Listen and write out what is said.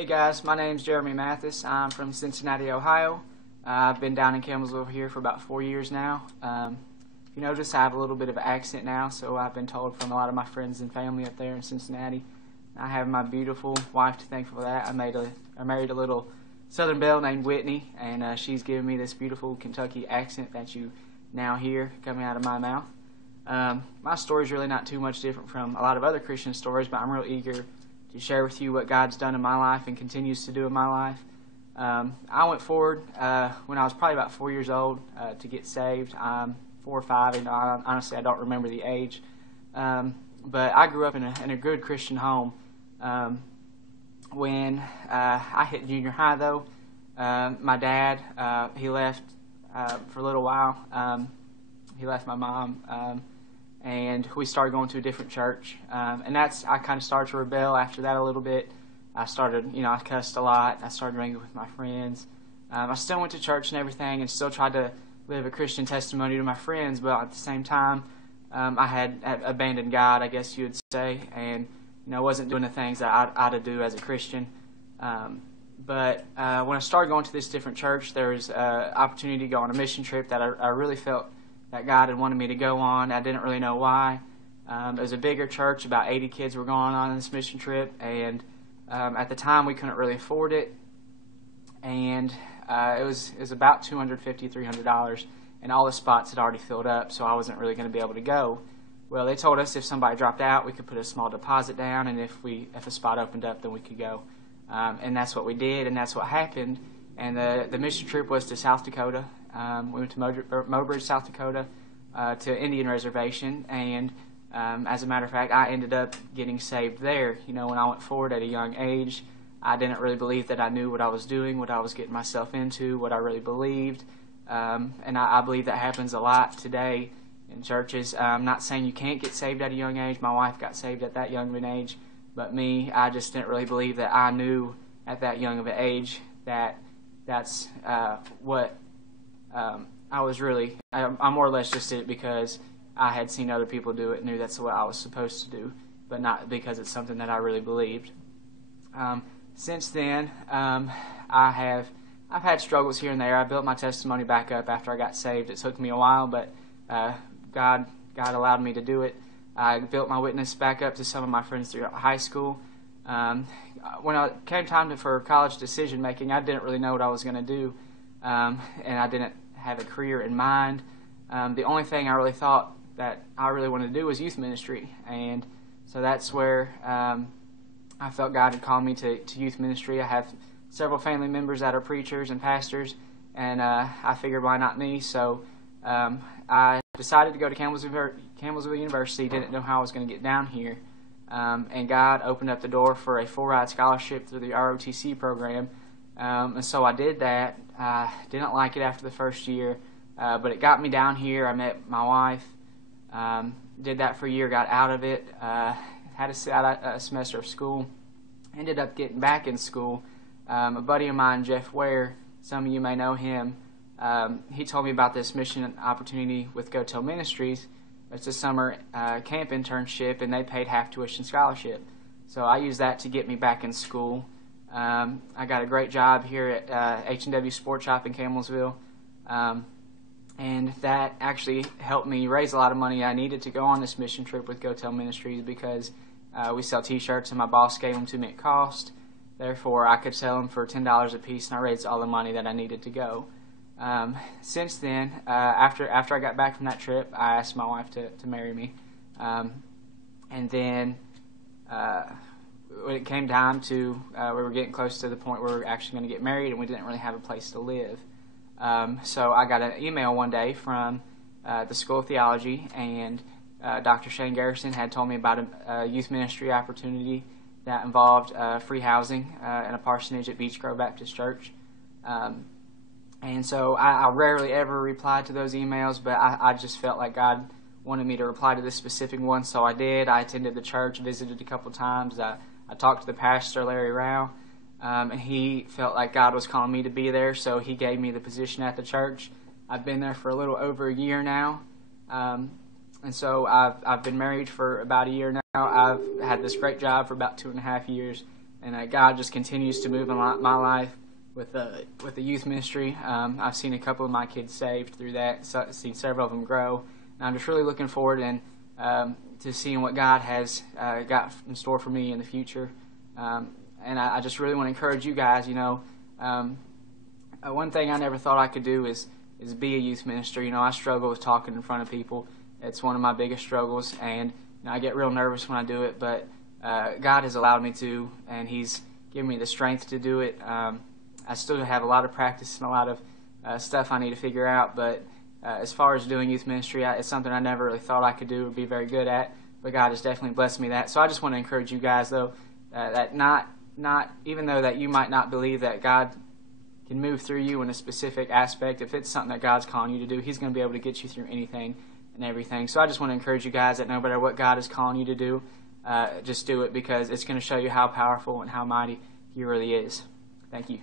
Hey guys, my name's Jeremy Mathis. I'm from Cincinnati, Ohio. I've been down in Campbellsville here for about 4 years now. If you notice, I have a little bit of an accent now, so I've been told from a lot of my friends and family up there in Cincinnati. I have my beautiful wife to thank for that. I married a little Southern belle named Whitney, and she's given me this beautiful Kentucky accent that you now hear coming out of my mouth. My story is really not too much different from a lot of other Christian stories, but I'm real eager to share with you what God's done in my life and continues to do in my life. I went forward when I was probably about 4 years old to get saved. I'm 4 or 5, and honestly I don't remember the age. But I grew up in a good Christian home. When I hit junior high, though, my dad, he left for a little while. He left my mom, and we started going to a different church. And I kind of started to rebel after that a little bit. I cussed a lot. I started drinking with my friends. I still went to church and everything, and still tried to live a Christian testimony to my friends, but at the same time, I had abandoned God, I guess you would say, and wasn't doing the things that I ought to do as a Christian. But when I started going to this different church, there was an opportunity to go on a mission trip that I really felt that God had wanted me to go on. I didn't really know why. It was a bigger church. About 80 kids were going on this mission trip, and at the time we couldn't really afford it. And it was about $250, $300, and all the spots had already filled up, so I wasn't really going to be able to go. Well, they told us if somebody dropped out, we could put a small deposit down, and if a spot opened up, then we could go. And that's what we did, and that's what happened. And the mission trip was to South Dakota. We went to Mobridge, South Dakota, to Indian Reservation, and as a matter of fact, I ended up getting saved there. When I went forward at a young age, I didn't really believe that I knew what I was doing, what I was getting myself into, what I really believed, and I believe that happens a lot today in churches. I'm not saying you can't get saved at a young age. My wife got saved at that young of an age, but me, I just didn't really believe that I knew at that young of an age that that's what I was really. I more or less just did it because I had seen other people do it, knew that's what I was supposed to do, but not because it's something that I really believed. Since then, I've had struggles here and there. I built my testimony back up after I got saved. It took me a while, but God allowed me to do it. I built my witness back up to some of my friends throughout high school. When it came time for college decision making, I didn't really know what I was going to do, and I didn't have a career in mind. The only thing I really thought that I really wanted to do was youth ministry, and so that's where I felt God had called me to youth ministry. I have several family members that are preachers and pastors, and I figured why not me, so I decided to go to Campbellsville University. Didn't know how I was going to get down here, and God opened up the door for a full-ride scholarship through the ROTC program, and so I did that. I didn't like it after the first year, but it got me down here. I met my wife, did that for a year, got out of it, had to sit out a semester of school, ended up getting back in school. A buddy of mine, Jeff Ware, some of you may know him, he told me about this mission opportunity with Evangelical Ministries. It's a summer camp internship, and they paid half tuition scholarship. So I used that to get me back in school. I got a great job here at H&W Sport Shop in Campbellsville, and that actually helped me raise a lot of money I needed to go on this mission trip with Evangelical Ministries, because we sell t-shirts, and my boss gave them to me at cost. Therefore, I could sell them for $10 a piece, and I raised all the money that I needed to go. Since then, after I got back from that trip, I asked my wife to marry me, and then when it came time to, we were getting close to the point where we were actually going to get married, and we didn't really have a place to live. So I got an email one day from the School of Theology, and Dr. Shane Garrison had told me about a youth ministry opportunity that involved free housing in a parsonage at Beach Grove Baptist Church. And so I rarely ever replied to those emails, but I just felt like God wanted me to reply to this specific one, so I did. I attended the church, visited a couple times. I talked to the pastor, Larry Rao, and he felt like God was calling me to be there, so he gave me the position at the church. I've been there for a little over a year now, and so I've been married for about a year now. I've had this great job for about 2.5 years, and God just continues to move in my life with the youth ministry. I've seen a couple of my kids saved through that. So I've seen several of them grow, and I'm just really looking forward to seeing what God has got in store for me in the future. And I just really want to encourage you guys. One thing I never thought I could do is be a youth minister. I struggle with talking in front of people. It's one of my biggest struggles, and I get real nervous when I do it. But God has allowed me to, and He's given me the strength to do it. I still have a lot of practice and a lot of stuff I need to figure out. But as far as doing youth ministry, it's something I never really thought I could do or be very good at. But God has definitely blessed me that. So I just want to encourage you guys, though, that not even though that you might not believe that God can move through you in a specific aspect, if it's something that God's calling you to do, He's going to be able to get you through anything and everything. So I just want to encourage you guys that no matter what God is calling you to do, just do it, because it's going to show you how powerful and how mighty He really is. Thank you.